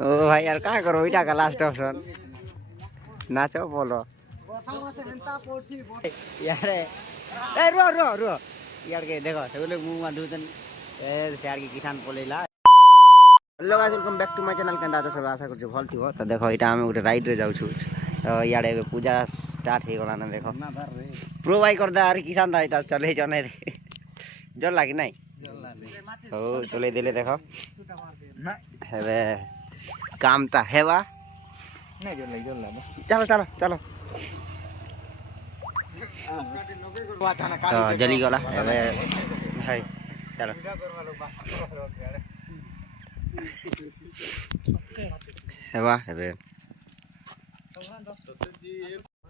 ओ भाई यार क्या करो इटा का लास्ट ऑप्शन नाचो बोलो यार ए रो रो रो यार के देखो सबले मुंह मा दुतन ए यार के किसान बोलेला hello guys welcome back to my channel केंदा तो सब आशा करछु भल थिबो तो देखो इटा हम गोटे राइड रे जाउ छु तो यार एबे पूजा स्टार्ट हे गला न देखो प्रो बाइक कर दा अरे किसान दा इटा चले जने रे जल लागी नाही हो चले देले देखो ना हेबे काम ता हेवा नहीं जल चलो चलो चलो तो जली गला एबे हाय चलो हेवा हेबे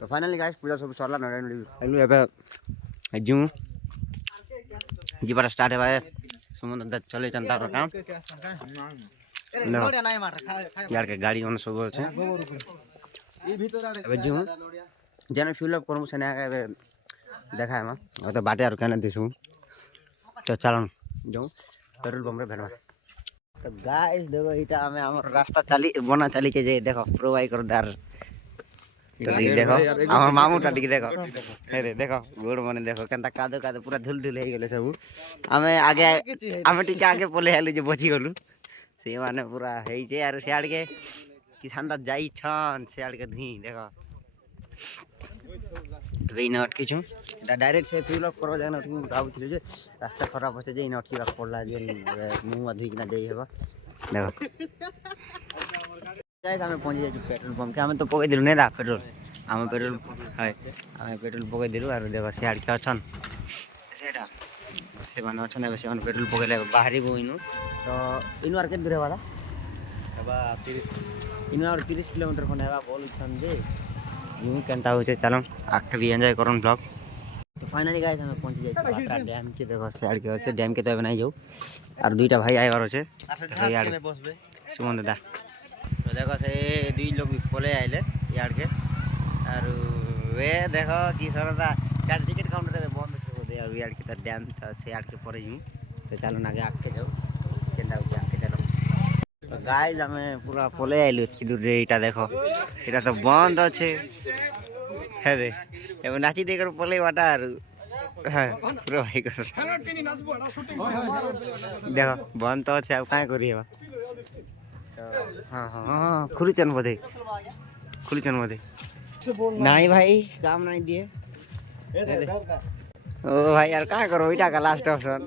तो फाइनली गाइस पूजा सब सरला न एबे जू जी पर स्टार्ट हेबा समुद्र चले चंदा काम यार के गाड़ी on सब আছে এবে জু যেন ফিল আপ করমু সেনে আগে দেখায় মা তো বাটে আর কেন দিছু তো চলন যাও পেট্রোল পাম্পে ভেড়বা তো গাইস দেখো এটা আমি আমার রাস্তা চালি বনা চালিছে যে দেখো প্রো বাইকর দার তো দেখো আমার মামুটা দিকে দেখো রে দেখো গোড় মনে দেখো কেনতা কাদো কাদো পুরা ধুল ধুল হয়ে গেলে সব আমি টিকে আগে পলে হেলু যে বচি গলু से माने पूरा है जे यार सियाड़ के किसान दा जाई छन सियाड़ के धुई देखो वे नट किछु दा डायरेक्ट से फिल अप करबा जाना ठीक भाबु छिले जे रास्ता खराब होचे जे नट की पड़ला जे मुंह धुई ना जाई हेबा देखो गाइस हमें पहुंच जाई पेट्रोल पंप के हमें तो पकई दिलु नै दा पेट्रोल हमें पेट्रोल है हमें पेट्रोल पकई दिलु और देखो सियाड़ के अछन सेटा से माने अछन से माने पेट्रोल पकईले बाहरी बोइनु तो इनु आर के दूर वाला एबा 30 इनु और 30 किलोमीटर कोन हेबा बोल छन जे यूं केनता होचे चलो आके भी एंजॉय करन ब्लॉग तो फाइनली गाइस हमें पहुंच जाई पात्रा डैम के देखो साइड के होचे डैम के तो एबे नहीं जाऊ और दुईटा भाई आइबार होचे तो यार बसबे सुमन दादा तो देखो से दुई लोग भी पले आइले यार के और वे देखो की सरदा चार टिकट काउंटर में बंद छो दे और यार के तो डैम तो से यार के परे ही तो चलो आगे आके जाऊ केनता होचे आके चलो तो गाइस हमें पूरा पले आइलु की दूर रे इटा देखो इटा तो बंद আছে हे दे एबे नाची देकर पले वाटा हां पूरा भाई कर देखो बंद तो আছে अब काय करिएबा तो हां हां खुलीचन बोदे नहीं भाई काम नहीं दिए ओ भाई यार का करो इटा का लास्ट ऑप्शन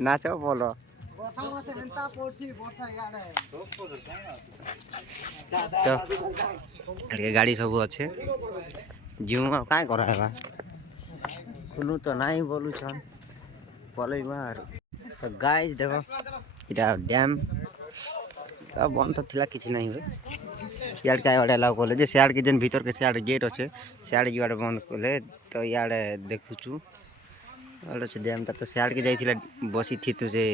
नाचो बोलो तो गाड़ी सब अच्छे जीव क्या करा खुलू तो नहीं बोलू छन पलई मार तो गाइस देखो इटा डैम तो बंद तो थिला किछ नहीं हुए सियाड़ का वाडे लाव कोले जे सियाड़ के जन भीतर के सियाड़ गेट अच्छे सियाड़ जी वाडे बंद कोले तो याडे देखुछु और से डैम तो सियाड़ के जाइथिला बसी थी तो से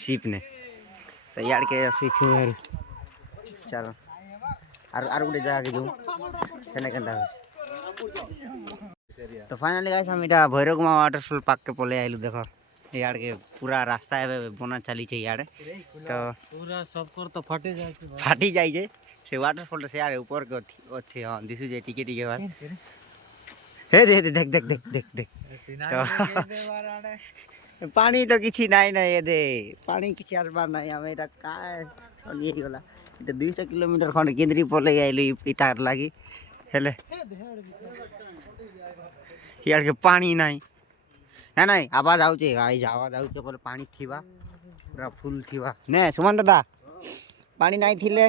शिप ने तो यार के असि छु चलो आर गुडे जगह के जो सेने केनता होस तो फाइनली गाइस हम इटा भैरवकुमा वाटरफॉल पार्क के पले आइलु देखो यार के पूरा रास्ता एबे बना चली छै यार तो पूरा सब कर तो फाटी जाय छै से वाटरफॉल से यार ऊपर के अच्छे हां दिसु जे टिके टिके बात हे दे देख देख देख देख देख तो पानी तो किछि नाही नाही ए दे पानी किछि आसबार नाही हमें एटा काय सनी गला तो 200 किलोमीटर खंड केंद्री पले आइलु इटार लागी हेले यार के पानी नाही ना नहीं आवाज आउचे गाइस आवाज आउचे पर पानी थिबा पूरा फुल थिबा ने सुमन दादा पानी नाही थिले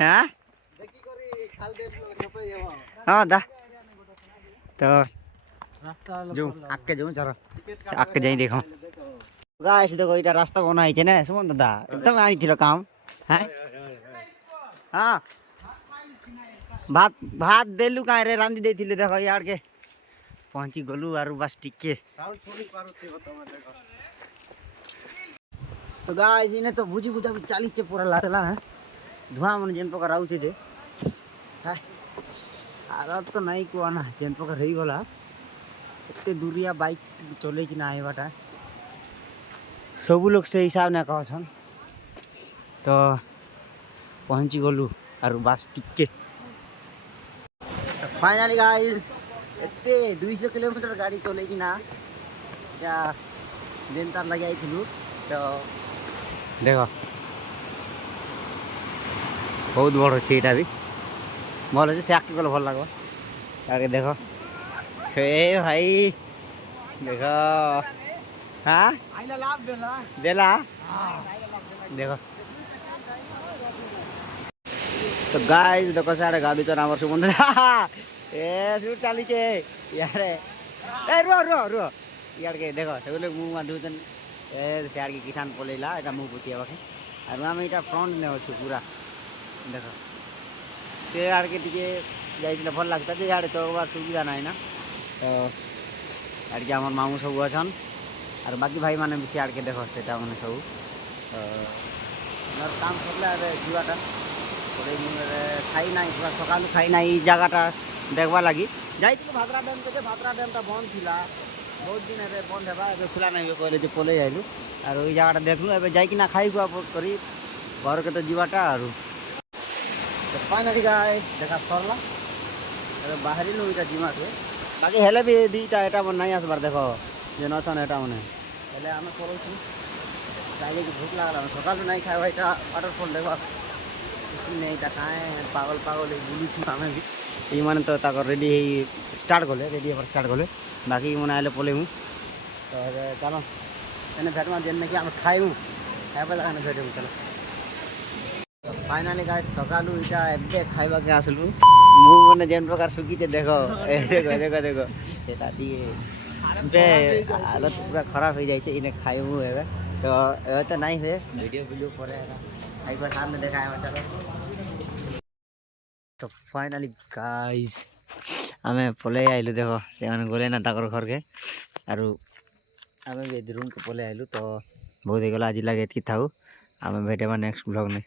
हां देखि करी खाल दे छपे हां दा तो जो आके जो चलो आके जाई देखो गाइस देखो इटा रास्ता बनाई छै ने सुमन दादा एकदम आनी थिलो काम हैं हां भात देलु काहे रे रांदी देथिले देखो यार के पहुंची गलु आरु बस टिके तो गाइस इने तो बुझी बुझा चाली चे पूरा लाटला ना धुआं मन जेन प्रकार आउचे जे हां आर तो नहीं को ना जेन प्रकार रही गला एते दूरिया बाइक चले कि ना आइबाटा सब लोग से हिसाब ना कहछन तो ତ ପହଞ୍ଚି ଗଲୁ ଆରୁ ବାସ୍ ଟିକେ ଫାଇନାଲି ଗାଇସ୍ ଏତେ 200 କିଲୋମିଟର ଗାଡ଼ି ଚଲେଇକିନା ଯା ଯେନ୍ ତାର ଲାଗି ଆଇଥିଲୁ ତ ଦେଖ ବହୁତ ବଡ଼ ଅଛି ଏଇଟା ବି ଭଲ ଅଛି ସେ ଆଗକେ ଗଲେ ଭଲ ଲାଗିବ ଆगे देखो हे भाई देखो हाँ लाभ देला देखो तो गाइस देखो सारे गाड़ी तो नाम सुमंद ए सुट चाली के यार ए रो यार के देखो सेगुले मुंह माधुतन ए यार के किसान पलेला एटा मुंह पुतिया बाके आरो हम एटा फ्रंट ने अछि पूरा देखो से यार के टिके जाइले भल लागता जे यार तो सुविधा नाही ना तो यार के हमर मामू सब अछन और बाकी भाई माने भी यार के देखो सेटा माने सब और काम करला रे जुवाटा खाई ना पूरा सका खाई ना जगटा देखवा लगी जाइए भाद्रा डैम के भाद्रा डैमटा बंद थिला बहुत दिन है बंद है खुला नहीं कहले जो पलि आइलु और वही जगटा देखलु ए जाइकिना खाई गुआ करी घर के तो जीवाटा और फाइनली गाइस देखा सरला बाहरी नु इटा जीमा के बाकी हेले भी दीटा एटा मन नहीं आसबार देखो जे नछन एटा मने हेले हम करछु जाइले कि भूख लागला सकाल नहीं खाए भाईटा वाटरफॉल देखो नहीं खाए पागल पागल बुलूँ आम भी ये मैंने तो रेडी स्टार्ट कले रेडी स्टार्ट कले बाकी मैंने आए पलू तो चलो एने भेटमा जेन कि आम खाइमु खाइबा जाने भेटमु चलो फाइनाली गाइस सकालू इटा एबे खाइबा के आसलु मु माने जेन प्रकार सुखीते देखो ए देखो देखो एटा दिए बे हालत पूरा खराब हो जाइए इने खाइमु एबे तो नहीं है वीडियो पर खाइबा सामने देखाए चलो तो फाइनाली गाइस आमे पले आइलु देखो से माने गले ना ताकर घर के आरु आमे भी रूम के पले आइलु तो बहुत ही गला आज लगे थी थाउ आमे भेटे नेक्स्ट ब्लॉग में।